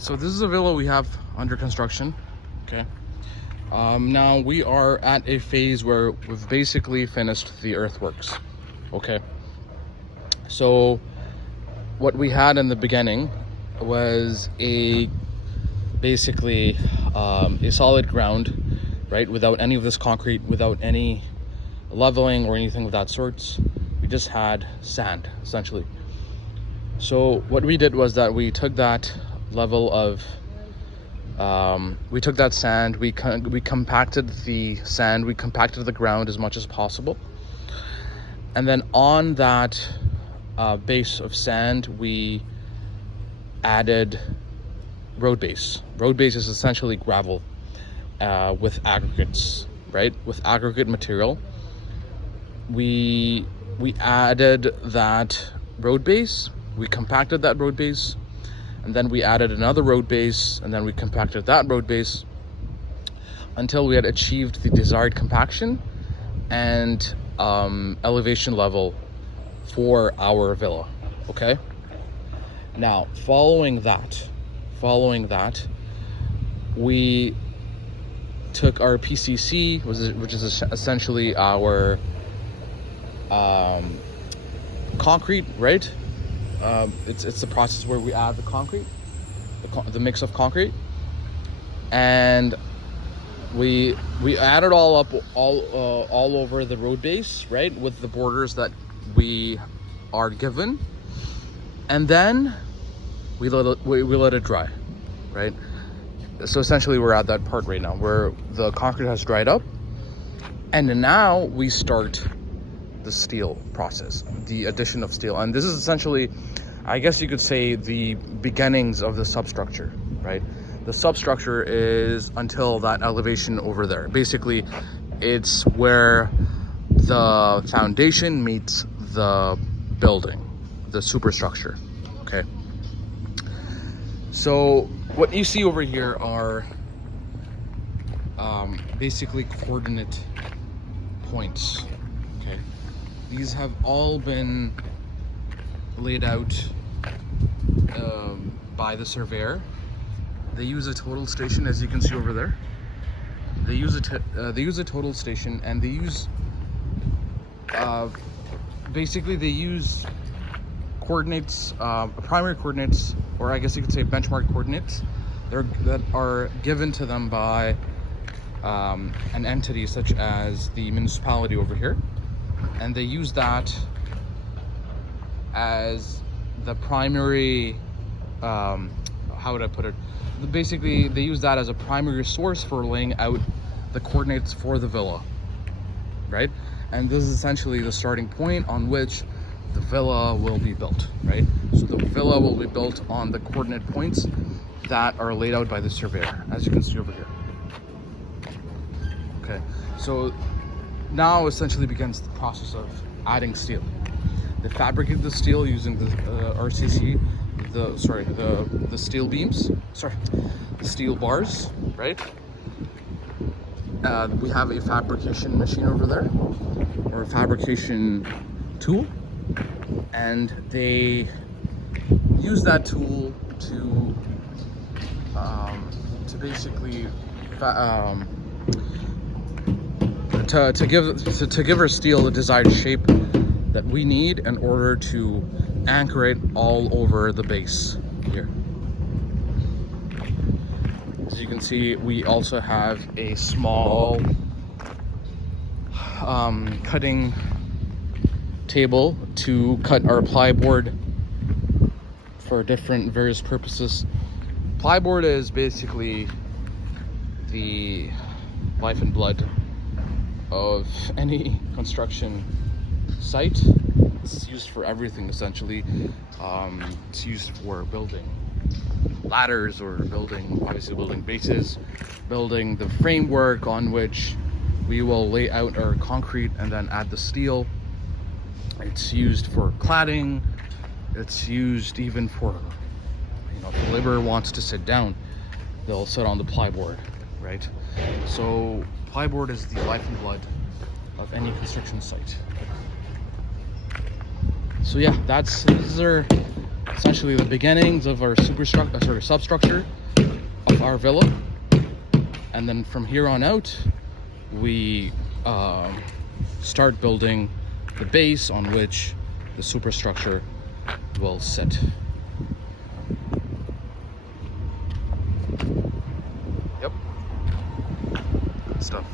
So this is a villa we have under construction. Okay. Now we are at a phase where we've basically finished the earthworks. Okay. So what we had in the beginning was basically a solid ground, right? Without any of this concrete, without any leveling or anything of that sorts. We just had sand, essentially. So what we did was that we took that level of we took that sand, we compacted the sand, we compacted the ground as much as possible, and then on that base of sand we added road base. Road base is essentially gravel with aggregates, right? With aggregate material. We added that road base, we compacted that road base, and then we added another road base, and then we compacted that road base until we had achieved the desired compaction and elevation level for our villa. Okay. Now, following that, we took our PCC, which is essentially our concrete, right? It's the process where we add the concrete, the mix of concrete, and we add it all up all over the road base, right, with the borders that we are given, and then we let it dry, right? So essentially we're at that part right now where the concrete has dried up, and now we start the steel process, the addition of steel. And this is essentially, I guess you could say, the beginnings of the substructure, right? The substructure is until that elevation over there. Basically, it's where the foundation meets the building, the superstructure. Okay. So what you see over here are basically coordinate points. Okay. These have all been laid out by the surveyor. They use a total station, as you can see over there. They use a total station, and they use basically they use coordinates, primary coordinates, or I guess you could say benchmark coordinates, that are given to them by an entity such as the municipality over here, and they use that as the primary, how would I put it? Basically, they use that as a primary source for laying out the coordinates for the villa, right? And this is essentially the starting point on which the villa will be built, right? So the villa will be built on the coordinate points that are laid out by the surveyor, as you can see over here. Okay, so now essentially begins the process of adding steel. They fabricated the steel using the RCC, the steel beams, the steel bars, right? We have a fabrication machine over there, or a fabrication tool, and they use that tool to basically to give our steel the desired shape that we need in order to anchor it all over the base here. As you can see, we also have a small cutting table to cut our plyboard for various purposes. Plyboard is basically the life and blood of any construction site. It's used for everything, essentially. It's used for building ladders, or obviously building bases, building the framework on which we will lay out our concrete and then add the steel. It's used for cladding. It's used even for, if the laborer wants to sit down, they'll sit on the plyboard, right? So plyboard is the life and blood of any construction site. So yeah, these are essentially the beginnings of our substructure of our villa, and then from here on out, we start building the base on which the superstructure will sit. Yep. Good stuff.